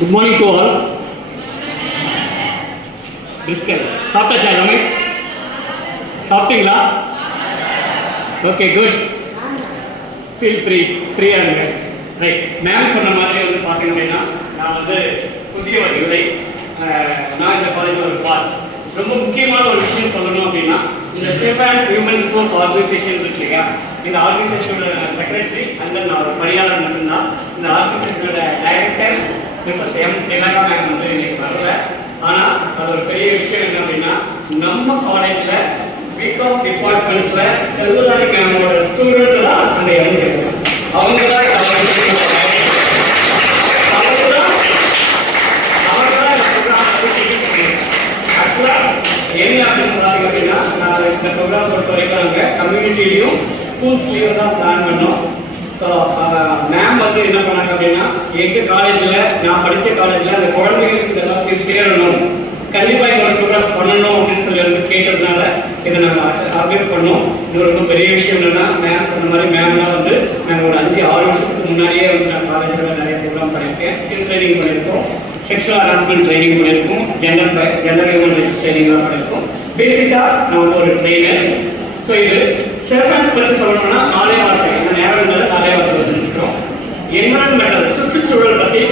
Good morning to all biscuit சாப்பிட்டாச்சா எல்லாமே? சாப்பிட்டீங்களா? ஓகே குட் ஃபீல் ஃப்ரீ ஃப்ரீயாக இருங்க. ரைட் மேம் சொன்ன மாதிரி வந்து பார்த்தீங்க அப்படின்னா நான் வந்து புதியவர் இல்லை நான் இந்த காலேஜில் ஒரு பார்ட் ரொம்ப முக்கியமான ஒரு விஷயம் சொல்லணும் அப்படின்னா இந்த சேஃப் ஹியூமன் ரிசோர்ஸ் ஆர்கனைசேஷன் இருக்கு இல்லையா? இந்த ஆர்கனைசேஷனோட செக்ரட்டரி அண்ட் நான் ஒரு பணியாளர் மட்டும்தான். இந்த ஆர்கனைசேஷனோட மிஸ்ஸஸ் எம் திலகா மேம் வந்து இன்னைக்கு வரல. ஆனால் அது ஒரு பெரிய விஷயம் என்ன அப்படின்னா நம்ம காலேஜில் பிகாம் டிபார்ட்மெண்ட்ல செல்வராணி மேமோட ஸ்டூடெண்ட் தான் அந்த இறங்கி அவங்க தான் இந்த organization அவங்க தான் என்ன அப்படின்னு பார்த்தீங்க அப்படின்னா நான் இந்த ப்ரோக்ராம் பொறுத்த வரைக்கும் நாங்கள் கம்யூனிட்டிலையும் ஸ்கூல்ஸ்லையும் தான் பிளான் பண்ணோம். ஸோ மேம் வந்து என்ன பண்ணாங்க அப்படின்னா எங்கள் காலேஜில் நான் படித்த காலேஜில் அந்த குழந்தைகளுக்கு இதெல்லாம் போய் சேரணும் கண்டிப்பாக இந்த ஒரு ப்ரோக்ராம் பண்ணணும் அப்படின்னு சொல்லி வந்து கேட்டதுனால இதை நாங்கள் ஆர்கனைஸ் பண்ணோம். இது ரொம்ப பெரிய விஷயம் என்னன்னா மேம் சொன்ன மாதிரி மேம்லாம் வந்து நாங்கள் ஒரு அஞ்சு ஆறு வருஷத்துக்கு முன்னாடியே வந்து நான் காலேஜில் நிறைய ப்ரோக்ராம் பண்ணியிருக்கேன். ஸ்கில் ட்ரைனிங் பண்ணியிருக்கோம். செக்ஷுவல் ஹராஸ்மெண்ட் ட்ரைனிங் பண்ணியிருக்கோம். ஜெண்டர் ஜெண்டர் ஹியூமன் ரைட்ஸ் ட்ரைனிங்லாம் பண்ணியிருக்கோம். பேசிக்காக நான் வந்து ஒரு ட்ரெயினர் ஸோ இது செல்ஃபன்ஸ் பற்றி சொல்லணும்னா நாலே வார்த்தை. நேரம் இல்லை நாலே வார்த்தை என்வரன்மெண்டல் சுற்றுச்சூழல் பற்றி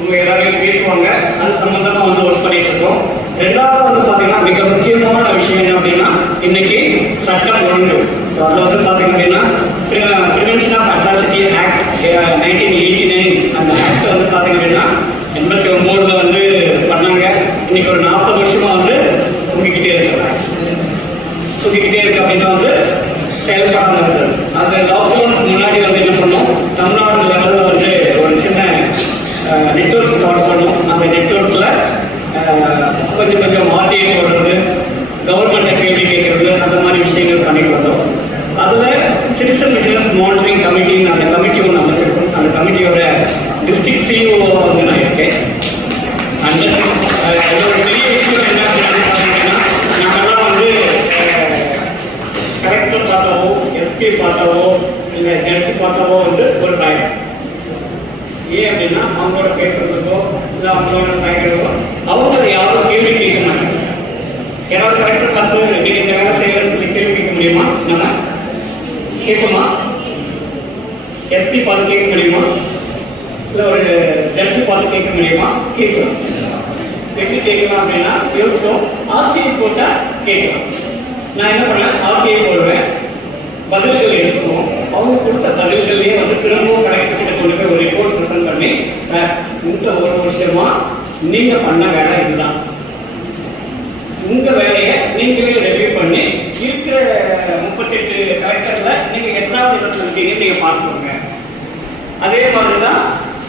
உங்க எல்லாரையும் பேசுவாங்க. அது சம்பந்தமா வந்து ஒர்க் பண்ணிட்டு இருக்கோம். ரெண்டாவது வந்து பாத்தீங்கன்னா மிக முக்கியமான விஷயம் என்ன அப்படின்னா இன்னைக்கு சட்டம் ஒழுங்கு. ஸோ அதில் வந்து பாத்தீங்க அப்படின்னா prevention of atrocity act nineteen eighty nine அந்த ஆக்ட் வந்து பாத்தீங்க அப்படின்னா எண்பத்தி ஒம்போதுல வந்து பண்ணாங்க இன்னைக்கு ஒரு நாற்பது வருஷமா வந்து தூங்கிக்கிட்டே இருக்கிறாங்க தூக்கிக்கிட்டே இருக்கு அப்படின்னா வந்து செயல்படாமல் இருக்குது அந்த லாக்டவுனுக்கு முன்னாடி வந்து என்ன பண்ணோம் தமிழ்நாடு லெவலில் வந்து ஒரு சின்ன நெட்ஒர்க் ஸ்டார்ட் பண்ணோம் அந்த நெட்ஒர்க்கில் கொஞ்சம் கொஞ்சம் ஆர்டிஐ போடுறது கவர்மெண்ட்டை கேள்வி கேட்கறது அந்த மாதிரி விஷயங்கள் பண்ணிட்டு வந்தோம் அதில் சிட்டிசன் விஜிலன்ஸ் மானிட்டரிங் கமிட்டின்னு அந்த கமிட்டி ஒன்று அமைச்சிருக்கோம் அந்த கமிட்டியோட டிஸ்ட்ரிக்ட் சிஇஓ வந்து நான் இருக்கேன். அந்த ஒரு பெரிய விஷயம் என்ன அப்படின்னு பார்த்தீங்கன்னா வந்து கலெக்டர் பார்த்தாவோ எஸ்பி பார்த்தாவோ இல்லை ஜட்ஜ் பார்த்தாவோ வந்து ஒரு பயம் ஏன் அப்படின்னா அவங்களோட பேசுறதுக்கோ இல்லை அவங்களோட தயக்கிறதோ அவங்க யாரும் கேள்வி கேட்க மாட்டாங்க. யாராவது கரெக்டாக பார்த்து நீங்கள் இந்த வேலை செய்யலன்னு சொல்லி கேள்வி கேட்க முடியுமா? நம்ம கேட்குமா எஸ்பி பார்த்து கேட்க முடியுமா? இல்லை ஒரு ஜட்ஜு பார்த்து கேட்க முடியுமா? கேட்கலாம். எப்படி கேட்கலாம் அப்படின்னா யோசித்தோம் ஆர்டிஐ போட்டால் கேட்கலாம். நான் என்ன பண்ணேன்? ஆர்டிஐ போடுவேன். பதில்கள் எடுத்துக்குவோம் அவங்க கொடுத்த பதில்கள்லேயே வந்து திரும்பவும் கலெக்டர் கிட்ட கொண்டு போய் ஒரு ரிப்போர்ட் ப்ரெசென்ட் பண்ணி சார் இந்த ஒரு வருஷமா நீங்க பண்ண வேலை இதுதான். உங்க வேலையை நீங்களே ரெவியூ பண்ணி இருக்கிற முப்பத்தெட்டு கலெக்டர்ல நீங்க எத்தனாவது இடத்துல இருக்கீங்கன்னு நீங்க பார்த்துக்கோங்க. அதே மாதிரி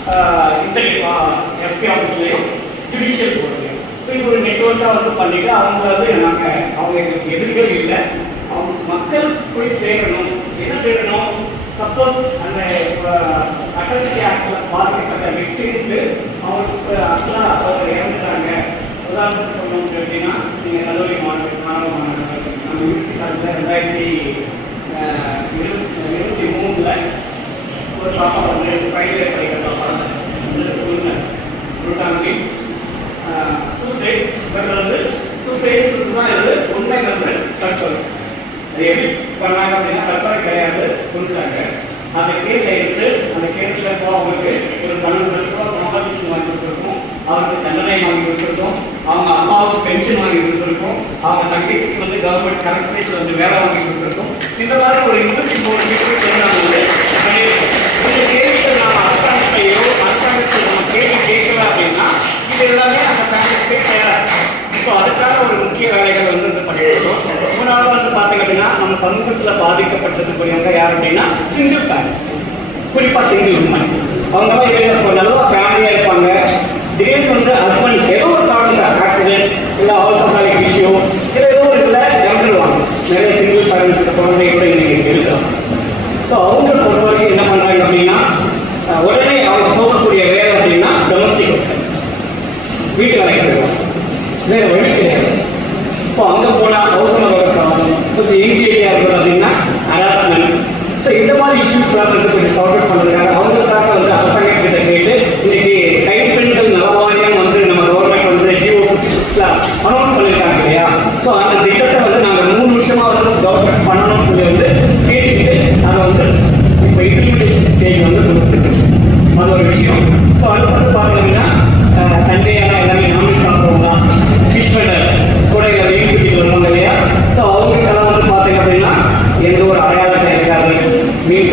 தான் எஸ்பி ஆஃபீஸ்லேயும் ஜுடிஷியல் போர்ட்லையும் ஸோ இது ஒரு நெட்ஒர்க்காக வந்து பண்ணிட்டு அவங்க வந்து நாங்கள் அவங்க எங்களுக்கு இல்லை அவங்க மக்கள் போய் சேரணும் என்ன சேரணும் சப்போஸ் அந்த அட்ரஸிட்டி ஆக்டில் பாதிக்கப்பட்ட வெற்றிக்கு அவங்களுக்கு ஆக்சுவலாக அவங்க இறந்துட்டாங்க உதாரணத்துக்கு சொன்னோம் அப்படின்னா நீங்கள் கல்லூரி மாணவர் மாணவ மாணவர்கள் நம்ம யூனிவர்சிட்டி காலத்தில் ரெண்டாயிரத்தி இருபத்தி இருபத்தி மூணில் ஒரு பாப்பா வந்து ஃபைனல் இயர் படிக்கிற பாப்பா வந்து உண்மை ரூட்டான் மீன்ஸ் சூசைட் பட் வந்து சூசைட் தான் இது உண்மை வந்து தற்கொலை. அது எப்படி பண்ணாங்க அப்படின்னா தற்கொலை கிடையாது சொல்லிட்டாங்க அந்த கேஸை எடுத்து அந்த கேஸில் போக அவங்களுக்கு ஒரு பன்னெண்டு லட்சம் ரூபா காம்பன்சேஷன் வாங்கி கொடுத்துருக்கோம். அவருக்கு தண்டனை வாங்கி கொடுத்துருக்கோம். அவங்க அம்மாவுக்கு பென்ஷன் வாங்கி கொடுத்துருக்கோம். அவங்க தங்கச்சிக்கு வந்து கவர்மெண்ட் கலெக்டரேட்டில் வந்து வேலை வாங்கி கொடுத்துருக்கோம். இந்த மாதிரி ஒரு இருபத்தி மூணு விஷயத்தை நாங்கள் குறிப்பாக சிங்கிள் உமன் அவங்கெல்லாம் இப்போ நல்லா ஃபேமிலியாக இஷ்யூஸ்லாம் வந்து கொஞ்சம் சால்வ் அவுட் பண்ணுறதுக்காக அவங்களுக்காக வந்து அரசாங்கம் கிட்ட கேட்டு இன்னைக்கு கைப்பெண்கள் நலவாரியம் வந்து நம்ம கவர்மெண்ட் வந்து ஜிஓ ஃபிஃப்டி சிக்ஸ்ல அனௌன்ஸ் பண்ணியிருக்காங்க இல்லையா? ஸோ அந்த திட்டத்தை வந்து நாங்கள் மூணு வருஷமா வந்து கவர்மெண்ட் பண்ணணும்னு சொல்லி வந்து கேட்டுக்கிட்டு அதை வந்து இப்போ இம்ப்ளிமெண்டேஷன் ஸ்டேஜ் வந்து கொடுத்துருக்கு அது ஒரு விஷயம். ஸோ அடுத்து வந்து பார்த்தீங்கன்னா சண்டே ஆனால் எல்லாமே நாமினி சாப்பிட்றவங்க தான் ஃபிஷ் வெண்டர்ஸ் கோடைகளை வெயில் தூக்கிட்டு வருவாங்க இல்லையா? ஸோ அவங்களுக்கெல்லாம் வந்து பார்த்தீங்க அப்படின்னா எந்த ஒரு அடையாளத்தை இருக்காது. மீன்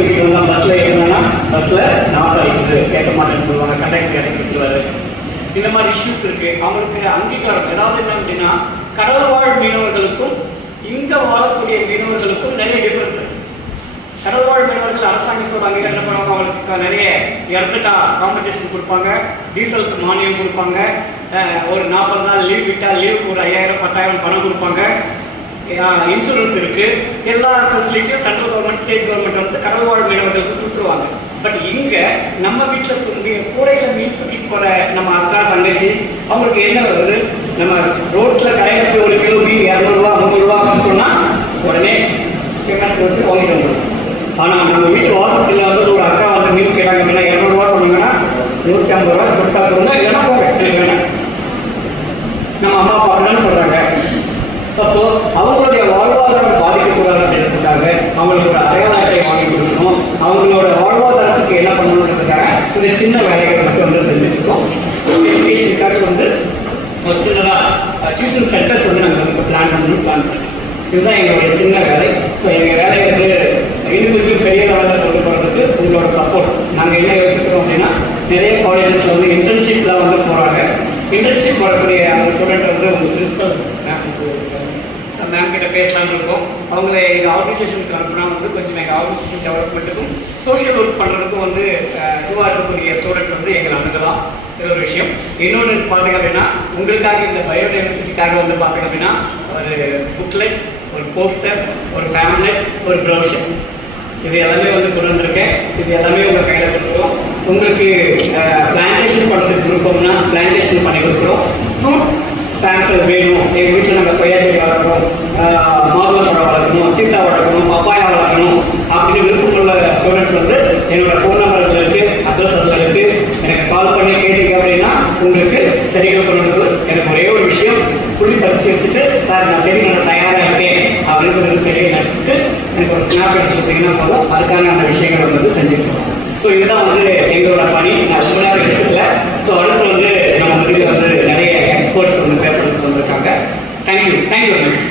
நலவாரிய எடுத்து இறக்கி விட்டுருவாரு இந்த மாதிரி இஷ்யூஸ் இருக்கு. அவங்களுக்கு அங்கீகாரம் ஏதாவது என்ன அப்படின்னா கடல் வாழ் மீனவர்களுக்கும் இங்க வாழக்கூடிய மீனவர்களுக்கும் நிறைய டிஃபரன்ஸ் இருக்கு. கடல் வாழ் மீனவர்கள் அரசாங்கத்தோட அங்கீகாரம் பண்ணுவாங்க? அவங்களுக்கு நிறைய இறந்துட்டா காம்பன்சேஷன் கொடுப்பாங்க. டீசலுக்கு மானியம் கொடுப்பாங்க. ஒரு நாற்பது நாள் லீவ் விட்டா லீவுக்கு ஒரு ஐயாயிரம் பத்தாயிரம் பணம் கொடுப்பாங்க. இன்சூரன்ஸ் இருக்கு. எல்லா ஃபெசிலிட்டியும் சென்ட்ரல் கவர்மெண்ட் ஸ்டேட் கவர்மெண்ட் வந்து கடல் வாழ் மீனவர்களுக்கு கொடுத்துருவாங்க. பட் இங்க நம்ம வீட்டில் தூங்கி கூடையில மீன் தூக்கி போற நம்ம அக்கா தங்கச்சி அவங்களுக்கு என்ன வருது? நம்ம ரோட்ல கடையில போய் ஒரு கிலோ மீன் இரநூறுவா ரூபா அப்படின்னு சொன்னா உடனே பேமெண்ட் கொடுத்து வாங்கிட்டு வந்துடும் ஆனா நம்ம வீட்டு வாசப்படியில் வந்து ஒரு அக்கா வந்து மீன் கேட்டாங்க அப்படின்னா இரநூறுவா சொன்னாங்கன்னா நூற்றி ஐம்பது ரூபா கொடுத்தா கொடுங்க இல்லைன்னா போங்க எனக்கு வேணாம். நம்ம அம்மா அப்பா அப்படின்னு சொல்றாங்க. அப்போ அவங்களுடைய வாழ்வாதாரம் பாதிக்கக்கூடாது அப்படின்றதுக்காக அவங்களுக்கு ஒரு அடையாள அட்டை வாங்கி கொடுக்கணும். அவங்களோட வாழ்வாதாரத்துக்கு என்ன பண்ணணுன்றதுக்காக இந்த சின்ன வேலைகள் மட்டும் வந்து செஞ்சுட்ருக்கோம். ஸ்கூல் எஜுகேஷனுக்காக வந்து ஒரு சின்னதாக டியூஷன் சென்டர்ஸ் வந்து நாங்கள் வந்து பிளான் பண்ணணும் பிளான் பண்ணோம் இதுதான் எங்களுடைய சின்ன வேலை. ஸோ எங்கள் வேலையை வந்து இன்னும் கொஞ்சம் பெரிய லெவலில் கொண்டு போகிறதுக்கு உங்களோட சப்போர்ட்ஸ் நாங்கள் என்ன யோசிக்கிறோம் அப்படின்னா நிறைய காலேஜஸில் வந்து இன்டர்ன்ஷிப்லாம் வந்து போகிறாங்க இன்டர்ன்ஷிப் வரக்கூடிய அந்த ஸ்டூடெண்ட் வந்து உங்கள் பிரின்ஸ்பல் மேம் கிட்ட பேசலாம்னு இருக்கோம். அவங்கள எங்கள் ஆர்கனைசேஷனுக்கு அனுப்புனா வந்து கொஞ்சம் எங்கள் ஆர்கனைசேஷன் டெவலப்மெண்ட்டுக்கும் சோஷியல் ஒர்க் பண்ணுறதுக்கும் வந்து இதுவாக இருக்கக்கூடிய ஸ்டூடெண்ட்ஸ் வந்து எங்களை அணுகலாம். இது ஒரு விஷயம். இன்னொன்று பார்த்தீங்க அப்படின்னா உங்களுக்காக இந்த பயோடைவர்சிட்டிக்காக வந்து பார்த்தீங்க அப்படின்னா ஒரு புக்லெட் ஒரு போஸ்டர் ஒரு ஃபேம்லெட் ஒரு ப்ரௌஷர் இது எல்லாமே வந்து கொண்டு வந்திருக்கேன். இது எல்லாமே உங்கள் கையில் கொடுக்குறோம் உங்களுக்கு பிளான்டேஷன் பண்ணுறதுக்கு விருப்பம்னா பிளான்டேஷன் பண்ணி கொடுக்குறோம் ஃப்ரூட் சாம்பிள் வேணும். எங்கள் வீட்டில் நாங்கள் கொய்யா செடி வளர்க்குறோம். மாதுளம்பழம் வளர்க்கணும் சீத்தா வளர்க்கணும் பப்பாயா வளர்க்கணும் அப்படின்னு விருப்பமுள்ள ஸ்டூடெண்ட்ஸ் வந்து என்னோட ஃபோன் நம்பர் இருக்கு அட்ரஸ் அதில் இருக்கு. எனக்கு கால் பண்ணி கேட்டீங்க அப்படின்னா உங்களுக்கு சரியாக கொண்டு எனக்கு ஒரே ஒரு விஷயம் புள்ளி படிச்சு வச்சுட்டு சார் நான் சரி நான் தயாராக இருக்கேன். அப்படின்னு சொல்லிட்டு செடியை நடத்திட்டு எனக்கு ஒரு ஸ்னாப் எடுத்து கொடுத்தீங்கன்னா போதும். அதுக்கான அந்த விஷயங்களை வந்து செஞ்சுட்டு இருக்கோம். ஸோ இதுதான் வந்து எங்களோட பணி. நான் ரொம்ப நேரம் எடுத்துக்கல ஸோ அடுத்து வந்து நம்ம வந்து நிறைய எக்ஸ்பர்ட்ஸ் வந்து பேசுறதுக்கு வந்திருக்காங்க. Thank you thank you very much